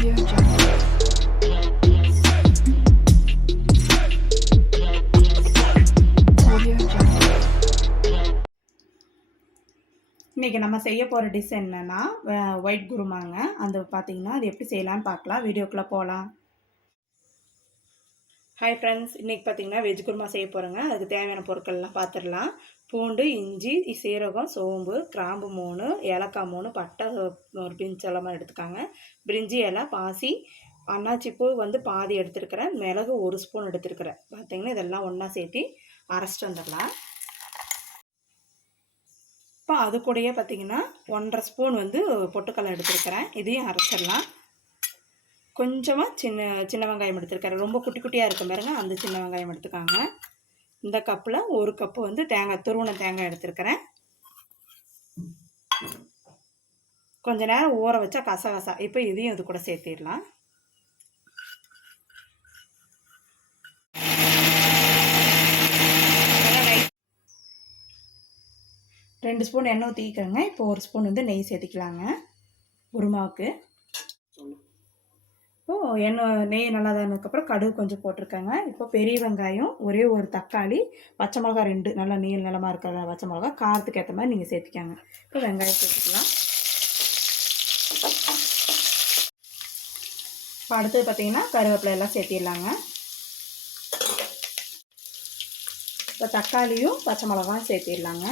இன்றைக்கி நம்ம செய்ய போகிற டிஷ் என்னென்னா ஒயிட் குருமாங்க. அந்த பார்த்திங்கன்னா அது எப்படி செய்யலான்னு பார்க்கலாம். வீடியோக்குள்ளே போகலாம். ஹாய் ஃப்ரெண்ட்ஸ், இன்றைக்கி பார்த்திங்கன்னா வெஜ் குருமா செய்ய போகிறோங்க. அதுக்கு தேவையான பொருட்கள்லாம் பார்த்துடலாம். பூண்டு, இஞ்சி, சீரகம், சோம்பு, கிராம்பு 3, ஏலக்காய் 3, பட்டை ஒரு பிஞ்ச் எல்லாமே எடுத்துக்காங்க. பிரிஞ்சி இலை, பாசி, அன்னாச்சிப்பூ வந்து பாதி எடுத்துருக்கிறேன். மிளகு 1 ஸ்பூன் எடுத்துருக்கிறேன். பார்த்திங்கன்னா இதெல்லாம் ஒன்றா சேர்த்து அரைச்சிட்டு வந்துடலாம். இப்போ அது கூடயே பார்த்திங்கன்னா 1.5 ஸ்பூன் வந்து பொட்டுக்கடலை எடுத்துருக்கிறேன். இதையும் அரைச்சிடலாம். கொஞ்சமாக சின்ன வெங்காயம் எடுத்துருக்கிறேன். ரொம்ப குட்டி குட்டியாக இருக்கும் பாருங்க, அந்த சின்ன வெங்காயம் எடுத்துக்காங்க. இந்த கப்பில் 1 கப்பு வந்து துருவன தேங்காய் எடுத்துருக்கிறேன். கொஞ்ச நேரம் ஊற வச்சா கசகசா. இப்போ இதையும் இது கூட சேர்த்திடலாம். ரெண்டு ஸ்பூன் எண்ணெய் ஊற்றிக்கோங்க. இப்போ 1 ஸ்பூன் வந்து நெய் சேர்த்திக்கலாங்க குருமாவுக்கு. இப்போது நெய் நல்லா தானதுக்கப்புறம் கடுகு கொஞ்சம் போட்டிருக்கேங்க. இப்போ பெரிய வெங்காயம், ஒரே ஒரு தக்காளி, பச்சை மிளகா 2 நல்லா நீளமாக இருக்கிற பச்சை மிளகா, காரத்துக்கு ஏற்ற மாதிரி நீங்கள் சேர்த்திக்காங்க. இப்போ வெங்காயம் சேர்த்துக்கலாம். இப்போ அடுத்தது பார்த்திங்கன்னா கருவேப்பிலை எல்லாம் சேர்த்திடலாங்க. இப்போ தக்காளியும் பச்சை மிளகாயும் சேர்த்திடலாங்க.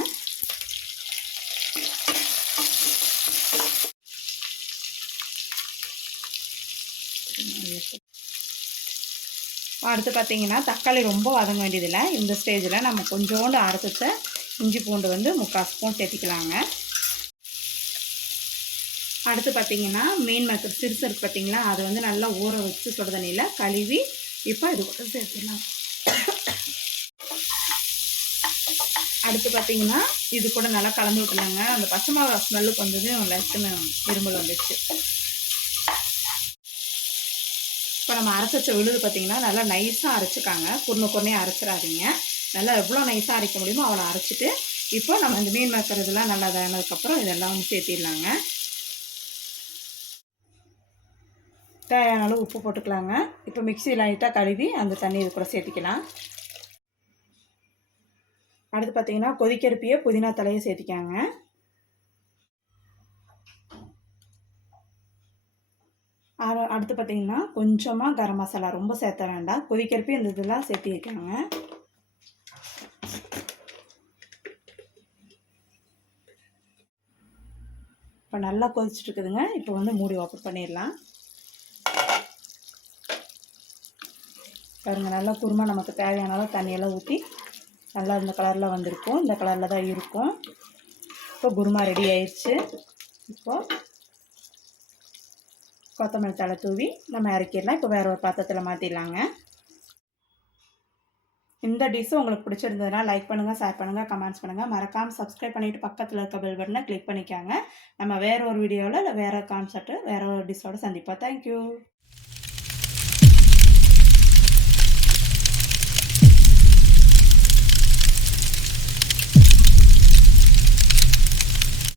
அடுத்து பார்த்திங்கன்னா தக்காளி ரொம்ப வதங்க வேண்டியதில்லை. இந்த ஸ்டேஜில் நம்ம கொஞ்சோண்டு அரைச்ச இஞ்சி பூண்டு வந்து 3/4 ஸ்பூன் சேர்த்திக்கலாங்க. அடுத்து பார்த்திங்கன்னா மீன் மேக்கர் சிறுசு இருக்குது பார்த்திங்களா, அதை வந்து நல்லா ஊற வச்சு சுடு தண்ணியில் கழுவி இப்போ இது கூட சேர்த்துக்கலாம். அடுத்து பார்த்திங்கன்னா இது கூட நல்லா கலந்து விட்டுலாங்க. அந்த பச்சை மிளகா ஸ்மெல்லுக்கு வந்தது லெஸ்ன்னு இருமல் வந்துச்சு. இப்போ நம்ம அரைச்ச விழுது பார்த்திங்கன்னா நல்லா நைஸாக அரைச்சிக்காங்க. குருணையாக அரைச்சிடாதீங்க. நல்லா எவ்வளோ நைஸாக அரைக்க முடியுமோ அவ்வளோ அரைச்சிட்டு இப்போ நம்ம இந்த மீன் மேக்கிறதுலாம் நல்லா தானதுக்கப்புறம் இதெல்லாம் வந்து சேர்த்திடலாங்க. தேவையான அளவு உப்பு போட்டுக்கலாங்க. இப்போ மிக்ஸி லைட்டாக கழுவி அந்த தண்ணி இது கூட சேர்த்திக்கலாம். அடுத்து பார்த்திங்கன்னா கொதிக்கிறப்பையே புதினா தலையை சேர்த்திக்காங்க. அடுத்து பார்த்திங்கன்னா கொஞ்சமாக கரம் மசாலா, ரொம்ப சேர்த்த வேண்டாம். கொதிக்கிறப்ப இந்த இதெல்லாம் சேர்த்து வைக்காங்க. இப்போ நல்லா கொதிச்சுட்டு இருக்குதுங்க. இப்போ வந்து மூடி ஓப்பன் பண்ணிடலாம். பாருங்கள், நல்லா குருமா நமக்கு தேவையான அளவு தண்ணியெல்லாம் ஊற்றி நல்லா இந்த கலரில் வந்திருக்கும். இந்த கலரில் தான் இருக்கும். இப்போ குருமா ரெடி ஆயிடுச்சு. இப்போது கொத்தமல்லி தழை தூவி நம்ம இறக்கிடலாம். இப்போ வேறு ஒரு பாத்திரத்தில் மாற்றிடலாங்க. இந்த டிஷ்ஷு உங்களுக்கு பிடிச்சிருந்ததுன்னா லைக் பண்ணுங்கள், ஷேர் பண்ணுங்கள், கமெண்ட்ஸ் பண்ணுங்கள். மறக்காமல் சப்ஸ்கிரைப் பண்ணிவிட்டு பக்கத்தில் இருக்க பெல் பட்டனை கிளிக் பண்ணிக்காங்க. நம்ம வேறு ஒரு வீடியோவில் இல்லை வேறு கான்செப்ட்டு வேறு ஒரு டிஷ்ஷோடு சந்திப்போம். தேங்க்யூ.